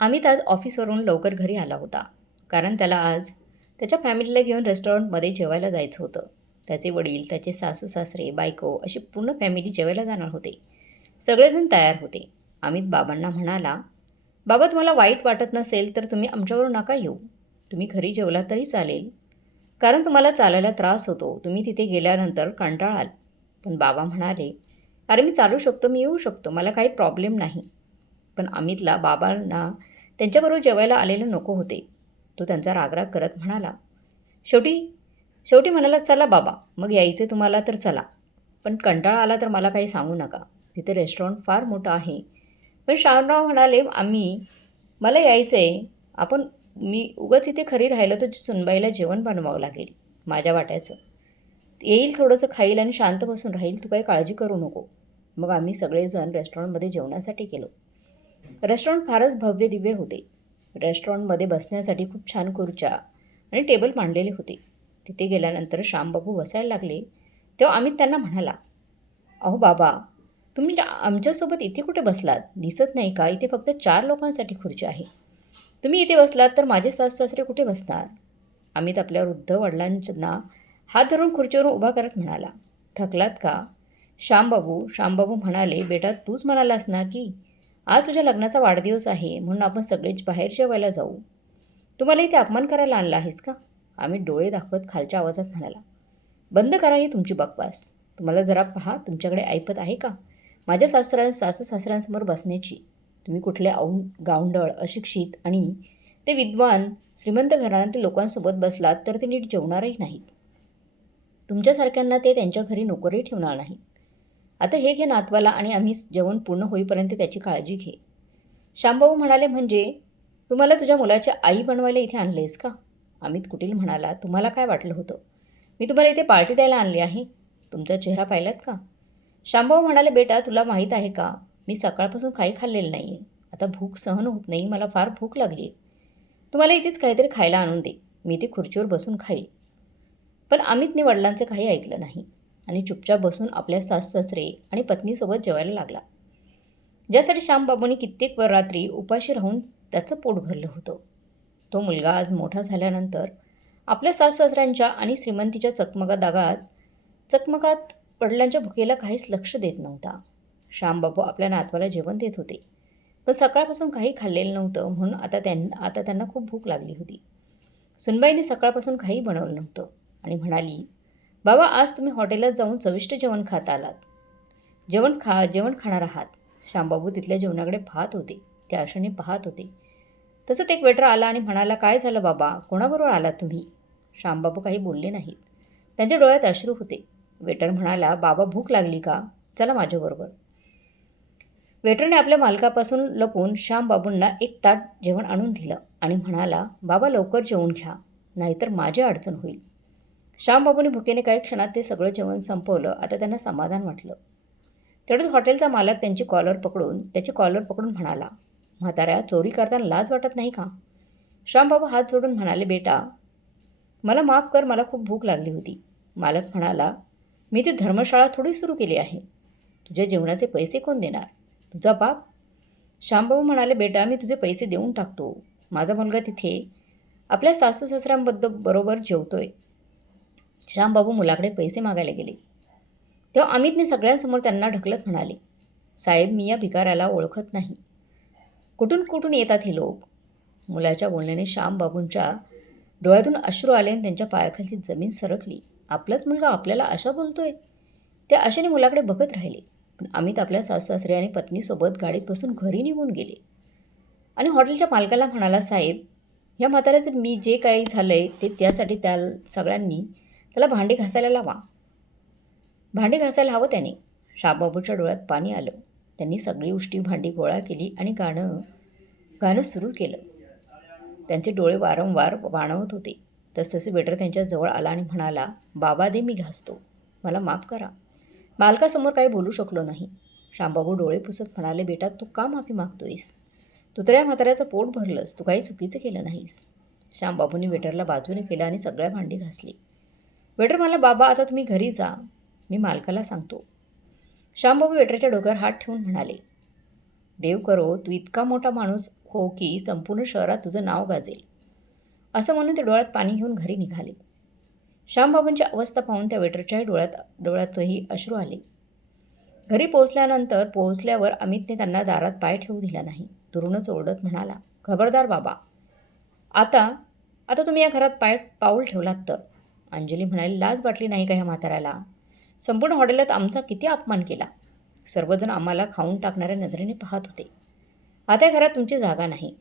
अमित आज ऑफिसवरून लवकर घरी आला होता. कारण त्याला आज त्याच्या फॅमिलीला घेऊन रेस्टॉरंटमध्ये जेवायला जायचं होतं. त्याचे वडील त्याचे सासू सासरे बायको अशी पूर्ण फॅमिली जेवायला जाणार होते. सगळेजण तयार होते. अमित बाबांना म्हणाला बाबा तुम्हाला वाईट वाटत नसेल तर तुम्ही आमच्यावरून नका येऊ. तुम्ही घरी जेवला तरी चालेल. कारण तुम्हाला चालायला त्रास होतो. तुम्ही तिथे गेल्यानंतर कंटाळाल. पण बाबा म्हणाले अरे मी चालू शकतो मी येऊ शकतो. मला काही प्रॉब्लेम नाही. पण अमितला बाबांना त्यांच्याबरोबर जेवायला आलेलं नको होते. तो त्यांचा रागराग करत म्हणाला शेवटी शेवटी म्हणाला चला बाबा मग यायचे तुम्हाला तर चला. पण कंटाळा आला तर मला काही सांगू नका. तिथे रेस्टॉरंट फार मोठं आहे. पण शामराव म्हणाले आम्ही मला यायचं आहे आपण मी उगाच इथे खरी राहिलं तर सुनबाईला जेवण बनवावं लागेल माझ्या वाट्याचं. येईल थोडंसं खाईल आणि शांत बसून राहील तू काही काळजी करू नको. मग आम्ही सगळेजण रेस्टॉरंटमध्ये जेवणासाठी गेलो. रेस्टॉरंट फारच भव्य दिव्य होते. रेस्टॉरंटमध्ये बसण्यासाठी खूप छान खुर्च्या आणि टेबल मांडलेले होते. तिथे गेल्यानंतर श्यामबाबू बसायला लागले. तेव्हा अमित त्यांना म्हणाला अहो बाबा तुम्ही आमच्यासोबत इथे कुठे बसलात? दिसत नाही का? इथे फक्त चार लोकांसाठी खुर्ची आहे. तुम्ही इथे बसलात तर माझे सासरे कुठे बसणार? अमित आपल्या वृद्ध वडिलांना हात धरून खुर्चीवरून उभा करत म्हणाला थकलात का? श्यामबाबू श्यामबाबू म्हणाले बेटा तूच म्हणालास ना की आज तुझ्या लग्नाचा वाढदिवस आहे म्हणून आपण सगळेच बाहेर जेवायला जाऊ. तुम्हाला इथे अपमान करायला आणला आहेस का? आम्ही डोळे दाखवत खालच्या आवाजात म्हणाला. बंद करा ही तुमची बकवास. तुम्हाला जरा पहा तुमच्याकडे ऐपत आहे का? माझ्या सासरा सासू सासऱ्यांसमोर बसण्याची. तुम्ही कुठले औ गावंडळ अशिक्षित आणि ते विद्वान श्रीमंत घराण्यातील लोकांसोबत बसलात तर ते नीट जेवणारही नाहीत. तुमच्यासारख्यांना ते त्यांच्या घरी नोकरही ठेवणार नाहीत. आता हे घे नातवाला आणि आम्ही जेवण पूर्ण होईपर्यंत त्याची काळजी घे. श्यामबाबू म्हणाले म्हणजे तुम्हाला तुझ्या मुलाची आई बनवायला इथे आणलेस का? अमित कुटील म्हणाला तुम्हाला काय वाटलं होतं? मी तुम्हाला इथे पार्टी द्यायला आणली आहे. तुमचा चेहरा पाहिलात का? श्यामबाबू म्हणाले बेटा तुला माहीत आहे का? मी सकाळपासून काही खाल्लेलं नाही आहे आता भूक सहन होत नाही मला फार भूक लागली आहे तुम्हाला इथेच काहीतरी खायला आणून दे. मी ते खुर्चीवर बसून खाईल. पण अमितने वडिलांचं काही ऐकलं नाही. आणि चुपचाप बसून आपल्या साससासरे आणि पत्नीसोबत जेवायला लागला. ज्यासाठी श्यामबाबूंनी कित्येक वर रात्री उपाशी राहून त्याचं पोट भरलं होतं. तो मुलगा आज मोठा झाल्यानंतर आपल्या सास आणि श्रीमंतीच्या चकमका दागात चकमकात वडिलांच्या भुकेला काहीच लक्ष देत नव्हता. श्यामबाबू आपल्या नातवाला जेवण देत होते. पण सकाळपासून काही खाल्लेलं नव्हतं म्हणून आता त्यांना आता त्यांना खूप भूक लागली होती. सुनबाईने सकाळपासून काही बनवलं नव्हतं आणि म्हणाली बाबा आज तुम्ही हॉटेलात जाऊन चविष्ट जेवण खात आलात. जेवण खा जेवण खाणार आहात. श्यामबाबू तिथल्या जेवणाकडे पाहत होते. ते आशेने पाहत होते. तसंच एक वेटर आला आणि म्हणाला काय झालं बाबा? कोणाबरोबर आलात तुम्ही? श्यामबाबू काही बोलले नाहीत. त्यांच्या डोळ्यात अश्रू होते. वेटर म्हणाला बाबा भूक लागली का? चला माझ्याबरोबर. वेटरने आपल्या मालकापासून लपून श्यामबाबूंना एक ताट जेवण आणून दिलं आणि म्हणाला बाबा लवकर जेवून घ्या. नाहीतर माझी अडचण होईल. श्यामबाबूने भुकेने काही क्षणात ते सगळं जेवण संपवलं. आता त्यांना समाधान वाटलं. तेवढंच हॉटेलचा मालक त्यांची कॉलर पकडून त्याची कॉलर पकडून म्हणाला म्हाताऱ्या चोरी करताना लाज वाटत नाही का? श्यामबाबू हात जोडून म्हणाले बेटा मला माफ कर मला खूप भूक लागली होती. मालक म्हणाला मी ती धर्मशाळा थोडी सुरू केली आहे. तुझ्या जेवणाचे पैसे कोण देणार? तुझा बाप? श्यामबाबू म्हणाले बेटा मी तुझे पैसे देऊन टाकतो. माझा मुलगा तिथे. आपल्या सासू सासऱ्यांबद्दल बरोबर जेवतोय. श्यामबाबू मुलाकडे पैसे मागायला गेले. तेव्हा अमितने सगळ्यांसमोर त्यांना ढकलत म्हणाले साहेब मी या भिकाऱ्याला ओळखत नाही. कुठून कुठून येतात हे लोक? मुलाच्या बोलण्याने श्यामबाबूंच्या डोळ्यातून अश्रू आले आणि त्यांच्या पायाखालची जमीन सरकली. आपलाच मुलगा आपल्याला अशा बोलतोय? ते आशेने मुलाकडे बघत राहिले. पण अमित आपल्या सासू आणि पत्नीसोबत गाडीत बसून घरी निघून गेले. आणि हॉटेलच्या मालकाला म्हणाला साहेब या म्हाताऱ्याचं मी जे काही झालं आहे ते त्यासाठी त्या सगळ्यांनी त्याला भांडी घासायला लावा. भांडी घासायला हवं त्याने. शाबाबूच्या डोळ्यात पाणी आलं. त्यांनी सगळी उष्टी भांडी गोळा केली आणि गाणं गाणं सुरू केलं. त्यांचे डोळे वारंवार वाणवत होते. तसतसे वेटर त्यांच्या जवळ आला आणि म्हणाला बाबा दे मी घासतो. मला माफ करा. मालकासमोर काही बोलू शकलो नाही. श्यामबाबू डोळे पुसत म्हणाले बेटा तू का माफी मागतोयस? तू तर या म्हाताऱ्याचं पोट भरलंस. तू काही चुकीचं केलं नाहीस. श्यामबाबूंनी वेटरला बाजूने केलं आणि सगळ्या भांडी घासली. वेटर मला बाबा आता तुम्ही घरी जा. मी मालकाला सांगतो. श्यामबाबू वेटरच्या डोक्यावर हात ठेवून म्हणाले देव करो तू इतका मोठा माणूस हो की संपूर्ण शहरात तुझं नाव गाजेल. असं म्हणून ते डोळ्यात पाणी घेऊन घरी निघाले. श्यामबाबांची अवस्था पाहून त्या वेटरच्याही डोळ्यात डोळ्यातही अश्रू आले. घरी पोहोचल्यानंतर पोहोचल्यावर अमितने त्यांना दारात पाय ठेवू दिला नाही. दुरूनच ओरडत म्हणाला खबरदार बाबा आता आता तुम्ही या घरात पाय पाऊल ठेवलात तर. अंजली म्हणाली लाज वाटली नाही का ह्या म्हाताऱ्याला? संपूर्ण हॉटेलात आमचा किती अपमान केला. सर्वजण आम्हाला खाऊन टाकणाऱ्या नजरेने पाहत होते. आता घरात तुमची जागा नाही.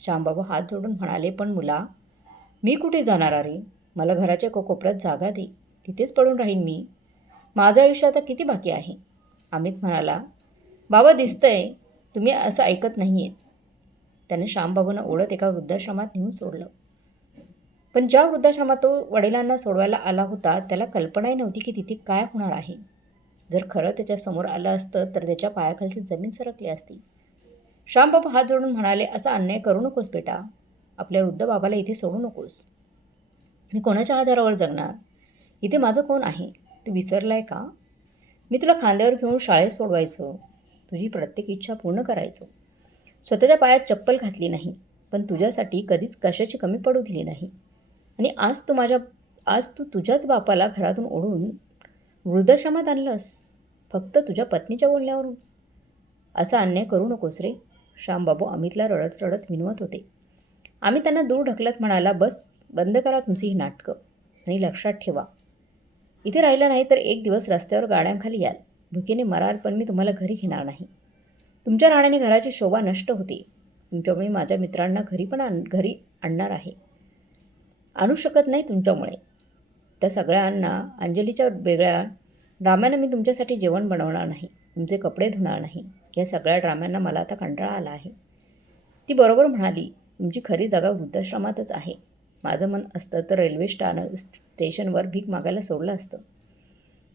श्यामबाबू हात जोडून म्हणाले पण मुला मी कुठे जाणार अरे? मला घराच्या कोकोपऱ्यात जागा दे. तिथेच पडून राहीन मी. माझं आयुष्य आता किती बाकी आहे? अमित म्हणाला बाबा दिसतंय. तुम्ही असं ऐकत नाही आहेत त्याने श्यामबाबूंना ओढत एका वृद्धाश्रमात नेऊन सोडलं. पण ज्या वृद्धाश्रमात तो वडिलांना सोडवायला आला होता त्याला कल्पनाही नव्हती की तिथे काय होणार आहे. जर खरं त्याच्यासमोर आलं असतं तर त्याच्या पायाखालची जमीन सरकली असती. श्यामबाबा हात जोडून म्हणाले असा अन्याय करू नकोस बेटा. आपल्या वृद्ध बाबाला इथे सोडू नकोस. मी कोणाच्या आधारावर जगणार? इथे माझं कोण आहे? तू विसरलाय का? मी तुला खांद्यावर घेऊन शाळेत सोडवायचो. तुझी प्रत्येक इच्छा पूर्ण करायचो. स्वतःच्या पायात चप्पल घातली नाही पण तुझ्यासाठी कधीच कशाची कमी पडू दिली नाही. आणि आज तू माझ्या आज तू तुझ्याच बापाला घरातून ओढून वृद्धाश्रमात आणलंस. फक्त तुझ्या पत्नीच्या बोलण्यावरून. असा अन्याय करू नकोस रे. श्यामबाबू अमितला रडत रडत विनवत होते. आम्ही त्यांना दूर ढकलत म्हणाला बस बंद करा तुमची ही नाटकं. आणि लक्षात ठेवा. इथे राहिलं नाही तर एक दिवस रस्त्यावर गाड्यांखाली याल. भुकेने मराल पण मी तुम्हाला घरी घेणार नाही. तुमच्या राहण्याने घराची शोभा नष्ट होते. तुमच्यामुळे माझ्या मित्रांना घरी पण आण घरी आणणार आहे. आणू शकत नाही तुमच्यामुळे. त्या सगळ्यांना अंजलीच्या वेगळ्या ड्राम्यानं मी तुमच्यासाठी जेवण बनवणार नाही तुमचे कपडे धुणार नाही या सगळ्या ड्राम्यांना मला आता कंटाळा आला आहे. ती बरोबर म्हणाली तुमची खरी जागा वृद्धाश्रमातच आहे. माझं मन असतं तर रेल्वे स्टान स्टेशनवर भीक मागायला सोडलं असतं.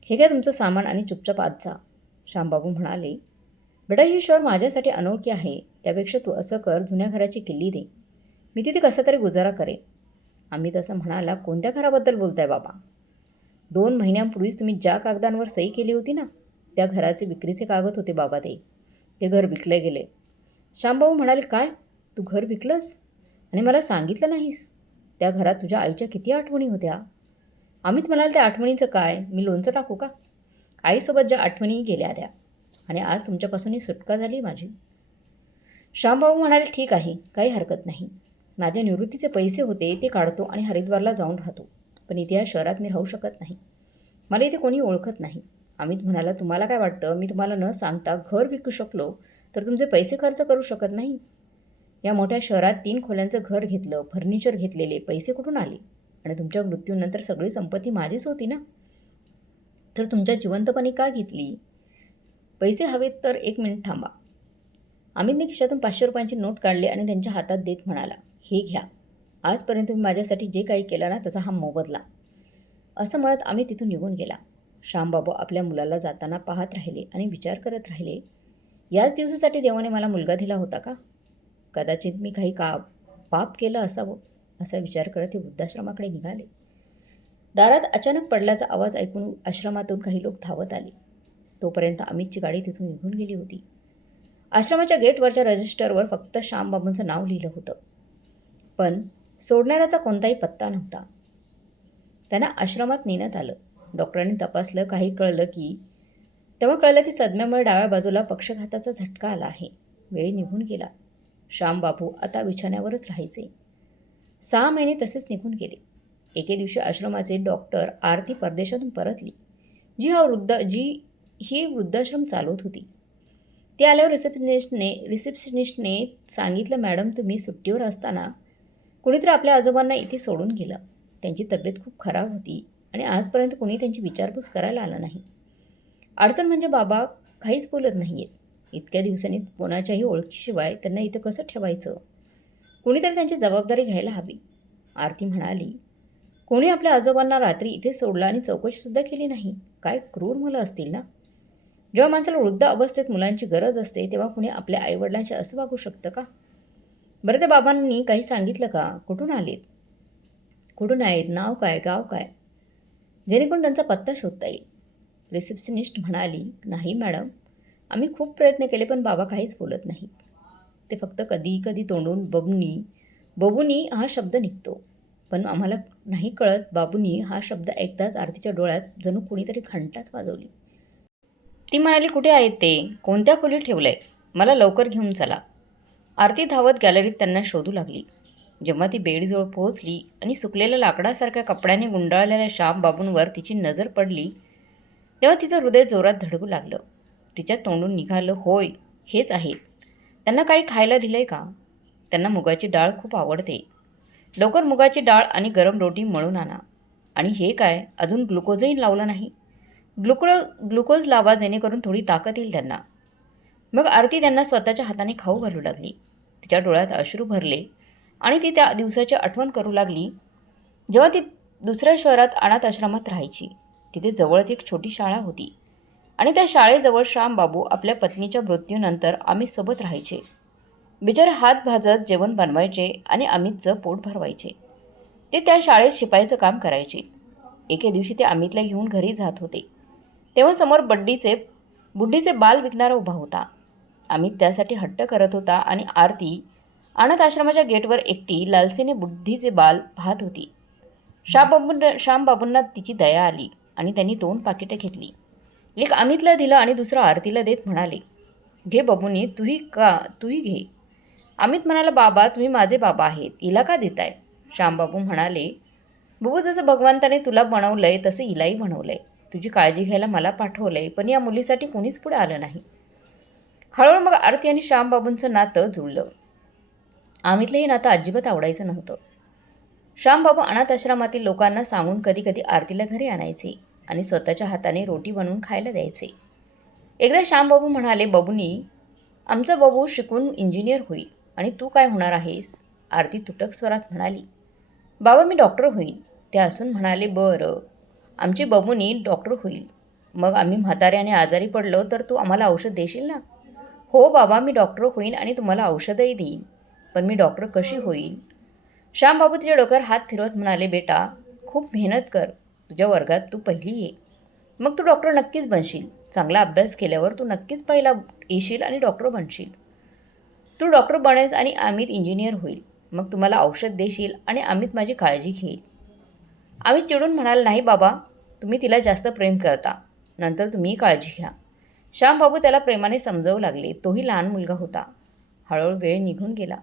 हे काय तुमचं सामान आणि चुपचाप आत जा श्यामबाबू म्हणाले बेटा हे शहर माझ्यासाठी अनोळखी आहे. त्यापेक्षा तू असं कर जुन्या घराची किल्ली दे. मी तिथे कसा तरी गुजारा करेन. आम्ही तसं म्हणाला कोणत्या घराबद्दल बोलताय बाबा? दोन महिन्यांपूर्वीच तुम्ही ज्या कागदांवर सही केली होती ना त्या घराचे विक्रीचे कागद होते बाबा ते. ते घर विकले गेले. श्यामबाबू म्हणाले काय? तू घर विकलंस? आणि मला सांगितलं नाहीस? त्या घरात तुझ्या आईच्या किती आठवणी होत्या? अमित म्हणाल त्या आठवणीचं काय? मी लोणचं टाकू का? आईसोबत ज्या आठवणी गेल्या त्या. आणि आज तुमच्यापासून ही सुटका झाली माझी. श्यामबाबू म्हणाले ठीक आहे. काही हरकत नाही. माझ्या निवृत्तीचे पैसे होते ते काढतो आणि हरिद्वारला जाऊन राहतो. पण इथे या शहरात मी राहू शकत नाही. मला इथे कोणी ओळखत नाही. अमित म्हणाला तुम्हाला काय वाटतं? मी तुम्हाला न सांगता घर विकू शकलो तर तुमचे पैसे खर्च करू शकत नाही? या मोठ्या शहरात तीन खोल्यांचं घर घेतलं फर्निचर घेतलेले पैसे कुठून आले? आणि तुमच्या मृत्यूनंतर सगळी संपत्ती माझीच होती ना? तर तुमच्या जिवंतपणी का घेतली? पैसे हवेत तर एक मिनिट थांबा. अमितने खिशातून पाचशे रुपयांची नोट काढली आणि त्यांच्या हातात देत म्हणाला हे घ्या. आजपर्यंत तुम्ही माझ्यासाठी जे काही केलं ना त्याचा हा मोबदला. असं म्हणत आम्ही तिथून निघून गेला. श्यामबाबू आपल्या मुलाला जाताना पाहत राहिले आणि विचार करत राहिले याच दिवसासाठी देवाने मला मुलगा दिला होता का? कदाचित मी काही का पाप केलं असावं असा विचार करत ते वृद्धाश्रमाकडे निघाले. दारात अचानक पडल्याचा आवाज ऐकून आश्रमातून काही लोक धावत आले. तोपर्यंत अमितची गाडी तिथून निघून गेली होती. आश्रमाच्या गेटवरच्या रजिस्टरवर फक्त श्यामबाबूंचं नाव लिहिलं होतं. पण सोडणाऱ्याचा कोणताही पत्ता नव्हता. त्यांना आश्रमात नेण्यात आलं. डॉक्टरांनी तपासलं काही कळलं की तेव्हा कळलं की सदम्यामुळे डाव्या बाजूला पक्षघाताचा झटका आला आहे. वेळ निघून गेला. श्यामबाबू आता बिछाण्यावरच राहायचे. सहा महिने तसेच निघून गेले. एके दिवशी आश्रमाचे डॉक्टर आरती परदेशातून परतली. जी हा वृद्ध जी ही वृद्धाश्रम चालवत होती. ती आल्यावर रिसेप्शनिस्टने रिसेप्शनिस्टने सांगितलं मॅडम तुम्ही सुट्टीवर असताना कुणीतरी आपल्या आजोबांना इथे सोडून गेलं. त्यांची तब्येत खूप खराब होती आणि आजपर्यंत कोणी त्यांची विचारपूस करायला आला नाही. अडचण म्हणजे बाबा काहीच बोलत नाही आहेत इतक्या दिवसांनी कोणाच्याही ओळखीशिवाय त्यांना इथं कसं ठेवायचं? कोणीतरी त्यांची जबाबदारी घ्यायला हवी. आरती म्हणाली कोणी आपल्या आजोबांना रात्री इथे सोडलं आणि चौकशीसुद्धा केली नाही? काय क्रूर मुलं असतील ना? जेव्हा माणसाला वृद्ध अवस्थेत मुलांची गरज असते तेव्हा कुणी आपल्या आईवडिलांशी असं वागू शकतं का? बरं त्या बाबांनी काही सांगितलं का? कुठून आलीत? कुठून आहेत? नाव काय? गाव काय? जेणेकरून त्यांचा पत्ता शोधता येईल. रिसेप्शनिस्ट म्हणाली नाही मॅडम. आम्ही खूप प्रयत्न केले पण बाबा काहीच बोलत नाही. ते फक्त कधी कधी तोंडून बबुनी बबुनी हा शब्द निघतो. पण आम्हाला नाही कळत बाबूनी हा शब्द ऐकताच आरतीच्या डोळ्यात जणू कुणीतरी घंटाच वाजवली. ती म्हणाली कुठे आहेत ते? कोणत्या खोलीत ठेवलंय? मला लवकर घेऊन चला. आरती धावत गॅलरीत त्यांना शोधू लागली. जेव्हा ती बेडजवळ पोहोचली आणि सुकलेल्या लाकडासारख्या कपड्याने गुंडाळलेल्या श्याम बाबूंवर तिची नजर पडली तेव्हा तिचं हृदय जोरात धडकू लागलं. तिच्या तोंडून निघालं होय हेच आहे. त्यांना काही खायला दिलंय का? त्यांना मुगाची डाळ खूप आवडते. लवकर मुगाची डाळ आणि गरम रोटी मळून आणा. आणि हे काय? अजून ग्लुकोजही लावलं नाही? ग्लुको ग्लुकोज लावा जेणेकरून थोडी ताकद येईल त्यांना. मग आरती त्यांना स्वतःच्या हाताने खाऊ घालू लागली. तिच्या डोळ्यात अश्रू भरले आणि ती त्या दिवसाची आठवण करू लागली. जेव्हा ती दुसऱ्या शहरात अनाथ आश्रमात राहायची तिथे जवळच एक छोटी शाळा होती. आणि त्या शाळेजवळ श्यामबाबू आपल्या पत्नीच्या मृत्यूनंतर आम्ही सोबत राहायचे. बिचार हात भाजत जेवण बनवायचे आणि अमितचं पोट भरवायचे. ते त्या शाळेत शिपाईचं काम करायचे. एके दिवशी ते अमितला घेऊन घरी जात होते. तेव्हा समोर बड्डीचे बुड्डीचे बाल विकणारा उभा होता. अमित त्यासाठी हट्ट करत होता आणि आरती अनाथ आश्रमाच्या गेटवर एकटी लालसेने बुद्धीचे बाल पाहत होती. श्यामबाबूंना श्यामबाबूंना तिची दया आली आणि त्यांनी दोन पाकिटे घेतली. एक अमितला दिलं आणि दुसरं आरतीला देत म्हणाले घे बाबूंनी तूही का तूही घे. अमित म्हणाला बाबा तुम्ही माझे बाबा आहेत. हिला का देताय? श्यामबाबू म्हणाले बबू जसं भगवंताने तुला बनवलं आहे तसं हिलाही आहे तुझी काळजी घ्यायला मला पाठवलं आहे पण या मुलीसाठी कोणीच पुढे आलं नाही. हळूहळू मग आरती आणि श्यामबाबूंचं नातं जुळलं. आम्हीतलं हे नातं अजिबात आवडायचं नव्हतं. श्यामबाबू अनाथ आश्रमातील लोकांना सांगून कधी कधी आरतीला घरी आणायचे आणि स्वतःच्या हाताने रोटी बनवून खायला द्यायचे. एकदा श्यामबाबू म्हणाले बबूनी आमचा बाबू शिकून इंजिनियर होईल आणि तू काय होणार आहेस? आरती तुटक स्वरात म्हणाली बाबा मी डॉक्टर होईल ते असून म्हणाले बरं आमची बबूनी डॉक्टर होईल. मग आम्ही म्हाताऱ्याने आजारी पडलो तर तू आम्हाला औषध देशील ना? हो बाबा मी डॉक्टर होईन आणि तुम्हाला औषधही देईन. पण मी डॉक्टर कशी होईल श्यामबाबू तिच्या डोक्यावर हात फिरवत म्हणाले बेटा खूप मेहनत कर. तुझ्या वर्गात तू पहिली ये. मग तू डॉक्टर नक्कीच बनशील. चांगला अभ्यास केल्यावर तू नक्कीच पहिला येशील आणि डॉक्टर बनशील. तू डॉक्टर बनेस आणि अमित इंजिनियर होईल. मग तुम्हाला औषध देशील आणि अमित माझी काळजी घेईल. अमित चिडून म्हणाल नाही बाबा तुम्ही तिला जास्त प्रेम करता. नंतर तुम्ही काळजी घ्या. श्यामबाबू त्याला प्रेमाने समजावू लागले. तोही लहान मुलगा होता. हळूहळू वेळ निघून गेला.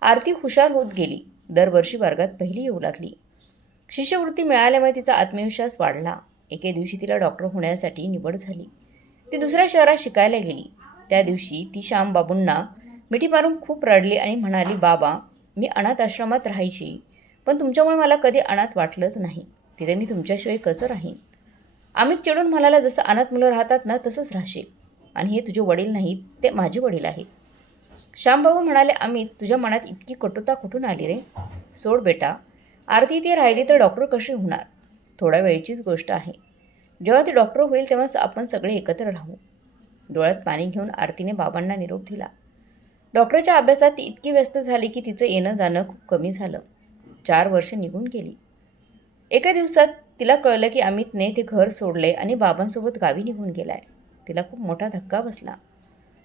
आरती हुशार होत गेली. दरवर्षी वर्गात पहिली येऊ लागली. शिष्यवृत्ती मिळाल्यामुळे तिचा आत्मविश्वास वाढला. एके दिवशी तिला डॉक्टर होण्यासाठी निवड झाली. ती दुसऱ्या शहरात शिकायला गेली. त्या दिवशी ती श्यामबाबूंना मिठी मारून खूप रडली आणि म्हणाली बाबा मी अनाथ आश्रमात राहायची पण तुमच्यामुळे मला कधी अनाथ वाटलंच नाही. तिथे मी तुमच्याशिवाय कसं राहीन? अमित चिडून म्हणाला जसं अनाथ मुलं राहतात ना तसंच राहशील. आणि हे तुझे वडील नाहीत ते माझे वडील आहेत. श्यामबाबू म्हणाले अमित तुझ्या मनात इतकी कटुता कुठून आली रे? सोड बेटा. आरती ती राहिली तर डॉक्टर कशी होणार? थोड्या वेळचीच गोष्ट आहे. जेव्हा ती डॉक्टर होईल तेव्हाच आपण सगळे एकत्र राहू. डोळ्यात पाणी घेऊन आरतीने बाबांना निरोप दिला. डॉक्टरच्या अभ्यासात ती इतकी व्यस्त झाली की तिचं येणं जाणं खूप कमी झालं. चार वर्ष निघून गेली. एका दिवसात तिला कळलं की अमितने ते घर सोडले आणि बाबांसोबत गावी निघून गेलाय. तिला खूप मोठा धक्का बसला.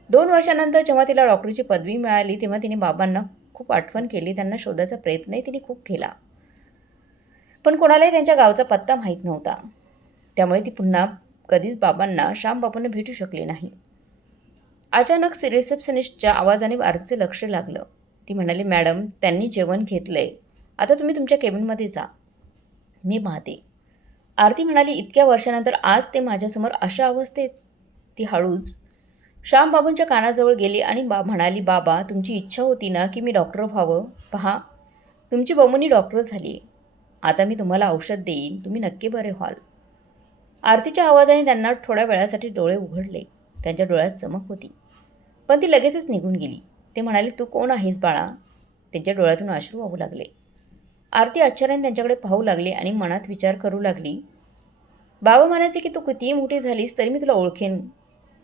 दोन वर्षानंतर जेव्हा तिला डॉक्टरची पदवी मिळाली तेव्हा तिने बाबांना खूप आठवण केली त्यांना शोधायचा प्रयत्नही तिने खूप केला. पण कोणालाही त्यांच्या गावचा पत्ता माहीत नव्हता. त्यामुळे ती पुन्हा कधीच बाबांना श्यामबाबांना भेटू शकली नाही. अचानक रिसेप्शनिस्टच्या आवाजाने आरतीचं लक्ष लागलं. ती म्हणाली मॅडम त्यांनी जेवण घेतलंय. आता तुम्ही तुमच्या केबिनमध्ये जा. मी पाहते. आरती म्हणाली इतक्या वर्षानंतर आज ते माझ्यासमोर अशा अवस्थेत ती हळूच श्यामबाबूंच्या कानाजवळ गेली आणि बा म्हणाली बाबा तुमची इच्छा होती ना की मी डॉक्टर व्हावं? पहा तुमची बमुनी डॉक्टर झाली. आता मी तुम्हाला औषध देईन. तुम्ही नक्की बरे व्हाल. आरतीच्या आवाजाने त्यांना थोड्या वेळासाठी डोळे उघडले. त्यांच्या डोळ्यात चमक होती. पण ती लगेचच निघून गेली. ते म्हणाले तू कोण आहेस बाळा? त्यांच्या डोळ्यातून अश्रू वाहू लागले. आरती आश्चर्याने त्यांच्याकडे पाहू लागली आणि मनात विचार करू लागली. बाबा म्हणायचे की तू कितीही मोठी झालीस तरी मी तुला ओळखेन.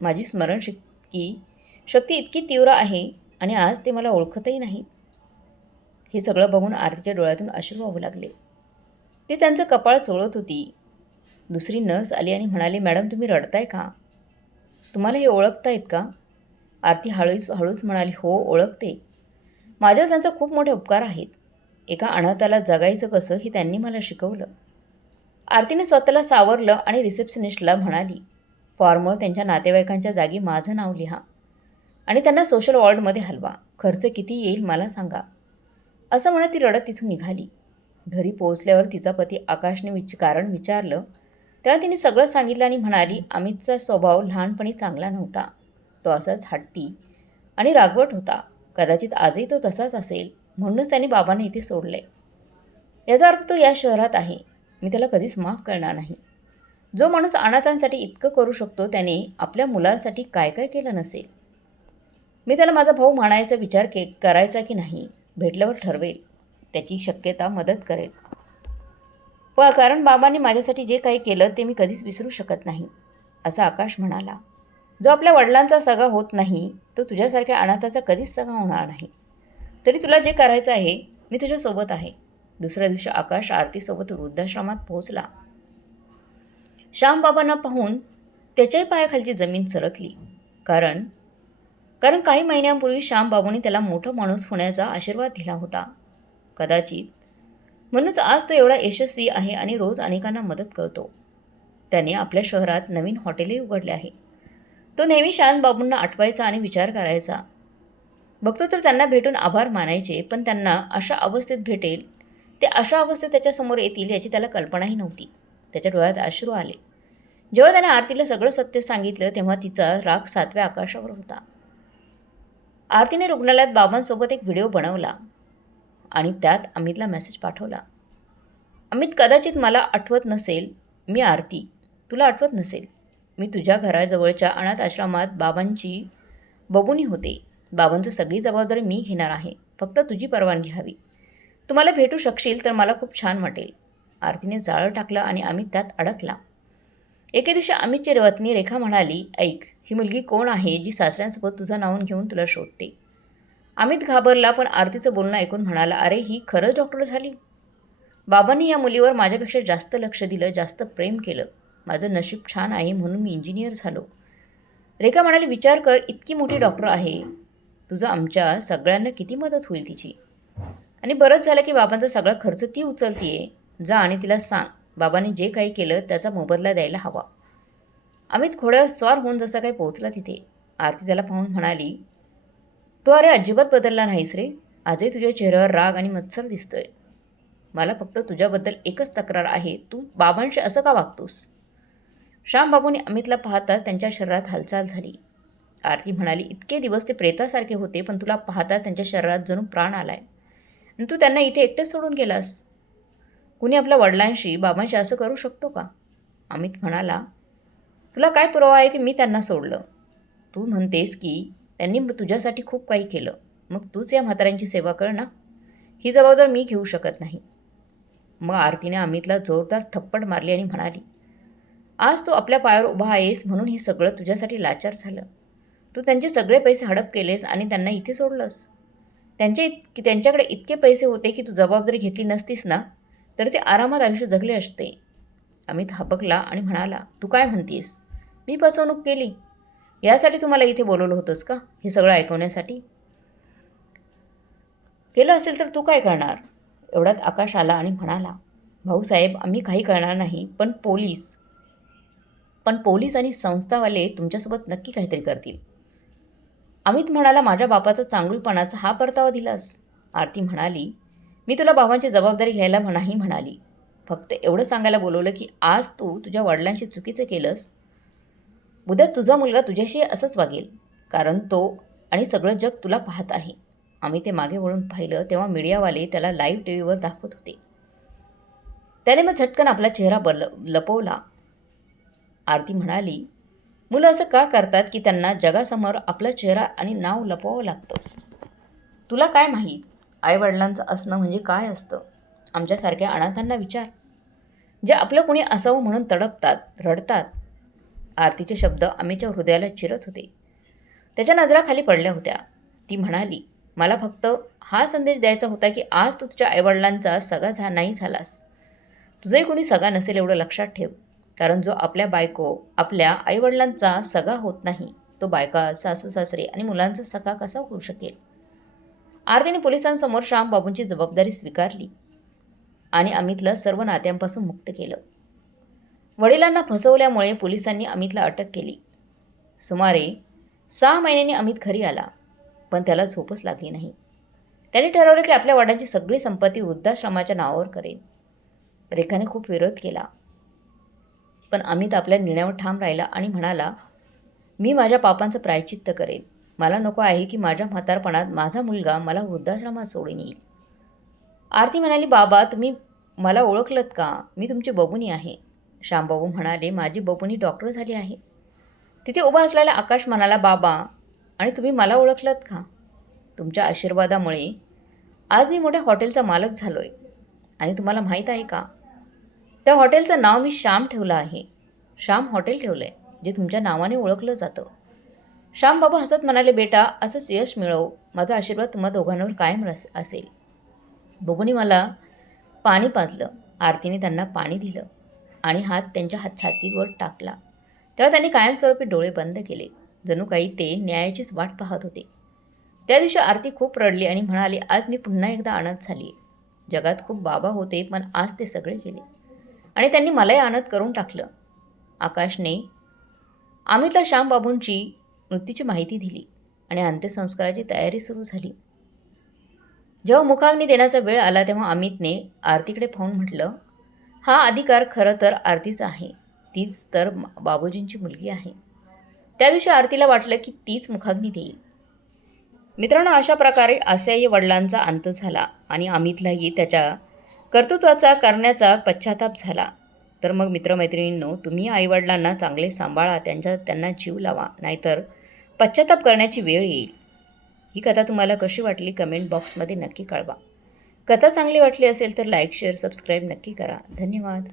माझी स्मरणशक्ती शक्ती इतकी तीव्र आहे आणि आज ते मला ओळखतही नाही हे सगळं बघून आरतीच्या डोळ्यातून अश्रू वाहू लागले. ते त्यांचं कपाळ चोळत होती. दुसरी नर्स आली आणि म्हणाली मॅडम तुम्ही रडताय का? तुम्हाला हे ओळखतायत का? आरती हळूच हळूच म्हणाली हो ओळखते. माझ्यावर त्यांचा खूप मोठे उपकार आहेत. एका अनाथाला जगायचं कसं हे त्यांनी मला शिकवलं. आरतीने स्वतःला सावरलं आणि रिसेप्शनिस्टला म्हणाली फॉर्मवर त्यांच्या नातेवाईकांच्या जागी माझं नाव लिहा आणि त्यांना सोशल वॉर्डमध्ये हलवा. खर्च किती येईल मला सांगा. असं म्हणत ती रडत तिथून निघाली. घरी पोहोचल्यावर तिचा पती आकाशने विच कारण विचारलं. तेव्हा तिने सगळं सांगितलं आणि म्हणाली अमितचा स्वभाव लहानपणी चांगला नव्हता. तो असाच हट्टी आणि रागवट होता. कदाचित आजही तो तसाच असेल. म्हणूनच त्यांनी बाबांना इथे सोडले. याचा अर्थ तो या शहरात आहे. मी त्याला कधीच माफ करणार नाही. जो माणूस अनाथांसाठी इतकं करू शकतो त्याने आपल्या मुलासाठी काय काय केलं नसेल? मी त्याला माझा भाऊ म्हणायचा विचार के करायचा की नाही भेटल्यावर ठरवेल. त्याची शक्यता मदत करेल. प कारण बाबांनी माझ्यासाठी जे काही केलं ते मी कधीच विसरू शकत नाही असं आकाश म्हणाला. जो आपल्या वडिलांचा सगा होत नाही तो तुझ्यासारख्या अनाथाचा कधीच सगा होणार नाही. तरी तुला जे करायचं आहे मी तुझ्यासोबत आहे. दुसऱ्या दिवशी आकाश आरतीसोबत वृद्धाश्रमात पोहोचला. श्यामबाबांना पाहून त्याच्याही पायाखालची जमीन सरकली. कारण कारण काही महिन्यांपूर्वी श्यामबाबूंनी त्याला मोठा माणूस होण्याचा आशीर्वाद दिला होता. कदाचित म्हणूनच आज तो एवढा यशस्वी आहे आणि रोज अनेकांना मदत करतो. त्याने आपल्या शहरात नवीन हॉटेलही उघडले आहे. तो नेहमी श्यामबाबूंना आठवायचा आणि विचार करायचा. बघतो तर त्यांना भेटून आभार मानायचे पण त्यांना अशा अवस्थेत भेटेल ते अशा अवस्थेत त्याच्यासमोर येतील याची त्याला कल्पनाही नव्हती. त्याच्या डोळ्यात अश्रू आले. जेव्हा त्याने आरतीला सगळं सत्य सांगितलं तेव्हा तिचा राग सातव्या आकाशावर होता. आरतीने रुग्णालयात बाबांसोबत एक व्हिडिओ बनवला आणि त्यात अमितला मेसेज पाठवला. अमित कदाचित मला आठवत नसेल मी आरती. तुला आठवत नसेल. मी तुझ्या घराजवळच्या अनाथ आश्रमात बाबांची बबुनी होते. बाबांचं सगळी जबाबदारी मी घेणार आहे. फक्त तुझी परवानगी हवी. तू मला भेटू शकशील तर मला खूप छान वाटेल. आरतीने जाळं टाकलं आणि अमित त्यात अडकला. एके दिवशी अमितची रवतनी रेखा म्हणाली ऐक ही मुलगी कोण आहे जी सासऱ्यांसोबत तुझं नावून घेऊन तुला शोधते? अमित घाबरला पण आरतीचं बोलणं ऐकून म्हणाला अरे ही खरंच डॉक्टर झाली? बाबांनी या मुलीवर माझ्यापेक्षा जास्त लक्ष दिलं जास्त प्रेम केलं. माझं नशीब छान आहे म्हणून मी इंजिनियर झालो. रेखा म्हणाली विचार कर इतकी मोठी डॉक्टर आहे. तुझं आमच्या सगळ्यांना किती मदत होईल तिची? आणि बरंच झालं की बाबांचा सगळा खर्च ती उचलतीये. जा आणि तिला सांग बाबाने जे काही केलं त्याचा मोबदला द्यायला हवा. अमित खोड्या स्वार होऊन जसा काही पोहोचला तिथे आरती त्याला पाहून म्हणाली तू अरे अजिबात बदलला नाहीस रे. आजही तुझ्या चेहऱ्यावर राग आणि मत्सर दिसतोय. मला फक्त तुझ्याबद्दल एकच तक्रार आहे. तू बाबांशी असं का वागतोस? श्यामबाबूने अमितला पाहताच त्यांच्या शरीरात हालचाल झाली. आरती म्हणाली इतके दिवस ते प्रेतासारखे होते पण तुला पाहता त्यांच्या शरीरात जणू प्राण आलाय. आणि तू त्यांना इथे एकटेच सोडून गेलास. कुणी आपल्या वडिलांशी बाबांशी असं करू शकतो का? अमित म्हणाला तुला काय पुरावा आहे की मी त्यांना सोडलं? तू म्हणतेस की त्यांनी तुझ्यासाठी खूप काही केलं. मग तूच या म्हाताऱ्यांची सेवा कर ना. ही जबाबदार मी घेऊ शकत नाही. मग आरतीने अमितला जोरदार थप्पड मारली आणि म्हणाली आज तू आपल्या पायावर उभा आहेस म्हणून हे सगळं तुझ्यासाठी लाचार झालं. तू त्यांचे सगळे पैसे हडप केलेस आणि त्यांना इथे सोडलंस. त्यांचे इत त्यांच्याकडे इतके पैसे होते की तू जबाबदारी घेतली नसतीस ना तर ते आरामात आयुष्य जगले असते. अमित हापकला आणि म्हणाला तू काय म्हणतीस? मी फसवणूक केली. यासाठी तुम्हाला इथे बोलवलं होतंस का? हे सगळं ऐकवण्यासाठी. केलं असेल तर तू काय करणार? एवढ्यात आकाश आला आणि म्हणाला भाऊसाहेब आम्ही काही करणार नाही पण पोलीस पण पोलीस आणि संस्थावाले तुमच्यासोबत नक्की काहीतरी करतील. अमित म्हणाला माझ्या बापाचा चांगुलपणाचा हा परतावा दिलास. आरती म्हणाली मी तुला बाबांची जबाबदारी घ्यायला म्हणाही म्हणाली. फक्त एवढं सांगायला बोलवलं की आज तू तुझ्या वडिलांशी चुकीचं केलंस. उद्या तुझा मुलगा तुझ्याशी असंच वागेल कारण तो आणि सगळं जग तुला पाहत आहे. आम्ही ते मागे वळून पाहिलं तेव्हा मीडियावाले त्याला लाईव्ह टी व्हीवर दाखवत होते. त्याने मग झटकन आपला चेहरा बल लपवला. आरती म्हणाली मुलं असं का करतात की त्यांना जगासमोर आपला चेहरा आणि नाव लपवावं लागतं? तुला काय माहीत? आईवडिलांचं असणं म्हणजे काय असतं? आमच्यासारख्या अनाथांना विचार. जे आपलं कोणी असावं म्हणून तडपतात रडतात. आरतीचे शब्द आम्हीच्या हृदयाला चिरत होते. त्याच्या नजरा खाली पडल्या होत्या. ती म्हणाली मला फक्त हा संदेश द्यायचा होता की आज तू तुझ्या आईवडिलांचा सगळा झा नाही झालास. तुझंही कोणी सगळा नसेल एवढं लक्षात ठेव. कारण जो आपल्या बायको आपल्या आईवडिलांचा सगा होत नाही तो बायका सासू सासरे आणि मुलांचा सखा कसा होऊ शकेल? आरतीने पोलिसांसमोर श्यामबाबूंची जबाबदारी स्वीकारली आणि अमितला सर्व नात्यांपासून मुक्त केलं. वडिलांना फसवल्यामुळे पोलिसांनी अमितला अटक केली. सुमारे सहा महिन्यांनी अमित घरी आला पण त्याला झोपच लागली नाही. त्याने ठरवलं की आपल्या वडिलांची सगळी संपत्ती वृद्धाश्रमाच्या नावावर करेल रेखाने खूप विरोध केला. पण अमित आपल्या निर्णयावर ठाम राहिला आणि म्हणाला मी माझ्या पापांचं प्रायचित्त करेन. मला नको आहे की माझ्या म्हातारपणात माझा मुलगा मला वृद्धाश्रमात सोडून येईल. आरती म्हणाली बाबा तुम्ही मला ओळखलत का? मी तुमची बबुनी आहे. श्यामबाबू म्हणाले माझी बबुनी डॉक्टर झाली आहे. तिथे उभा असलेला आकाश म्हणाला बाबा आणि तुम्ही मला ओळखलत का? तुमच्या आशीर्वादामुळे आज मी मोठ्या हॉटेलचा मालक झालो आहे आणि तुम्हाला माहीत आहे का? त्या हॉटेलचं नाव मी श्याम ठेवलं आहे. श्याम हॉटेल ठेवलं आहे जे तुमच्या नावाने ओळखलं जातं. श्याम बाबा हसत म्हणाले बेटा असंच यश मिळव. माझा आशीर्वाद तुम्हा दोघांवर कायम रस असेल. बघूनी मला पाणी पाजलं. आरतीने त्यांना पाणी दिलं आणि हात त्यांच्या हात छातीवर टाकला. तेव्हा त्यांनी कायमस्वरूपी डोळे बंद केले. जणू काही ते न्यायाचीच वाट पाहत होते. त्या दिवशी आरती खूप रडली आणि म्हणाली आज मी पुन्हा एकदा अनाथ झाली जगात खूप बाबा होते पण आज ते सगळे गेले. आणि त्यांनी मलाही आनंद करून टाकलं. आकाशने अमितला श्यामबाबूंची मृत्यूची माहिती दिली आणि अंत्यसंस्काराची तयारी सुरू झाली. जेव्हा मुखाग्नी देण्याचा वेळ आला तेव्हा अमितने आरतीकडे पाहून म्हटलं हा अधिकार खरं तर आरतीचा आहे. तीच तर बाबूजींची मुलगी आहे. त्या दिवशी आरतीला वाटलं की तीच मुखाग्नी देईल. मित्रांनो अशा प्रकारे असह्य वडिलांचा अंत झाला आणि अमितलाही त्याच्या कर्तृत्वाचा करण्याचा पश्चाताप झाला. तर मग मित्रमैत्रिणींनो तुम्ही आईवडिलांना चांगले सांभाळा त्यांच्या त्यांना जीव लावा नाहीतर पश्चाताप करण्याची वेळ येईल. ही कथा तुम्हाला कशी वाटली कमेंट बॉक्समध्ये नक्की कळवा. कथा चांगली वाटली असेल तर लाईक शेअर सबस्क्राईब नक्की करा. धन्यवाद.